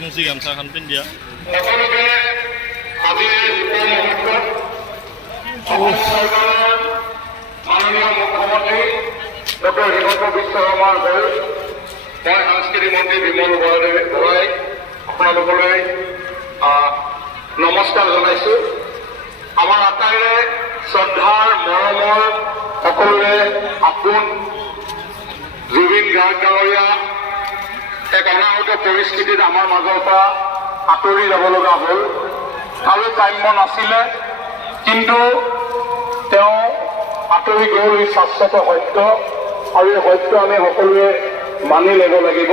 মুচি গামছাখন পিন্ধিয়া সকলোকে আজি অসম চৰকাৰৰ মাননীয় মুখ্যমন্ত্ৰী ডক্টৰ হিমন্ত বিশ্ব শৰ্মাৰ হৈ মই সাংস্কৃতিক মন্ত্ৰী বিমল বৰাই আপোনালোকলৈ নমস্কাৰ জনাইছোঁ। আমাৰ আটাইৰে শ্ৰদ্ধাৰ মৰমৰ সকলোৰে আপোন জুবিন গাৰ্গ ডাঙৰীয়া এক অনাহূত পৰিস্থিতিত আমাৰ মাজৰ পৰা আঁতৰি যাব লগা হ'ল। কাৰো কাম্য নাছিলে, কিন্তু তেওঁ আঁতৰি গ'ল। ই শাশ্বত সত্য, আৰু এই সত্য আমি সকলোৱে মানি ল'ব লাগিব।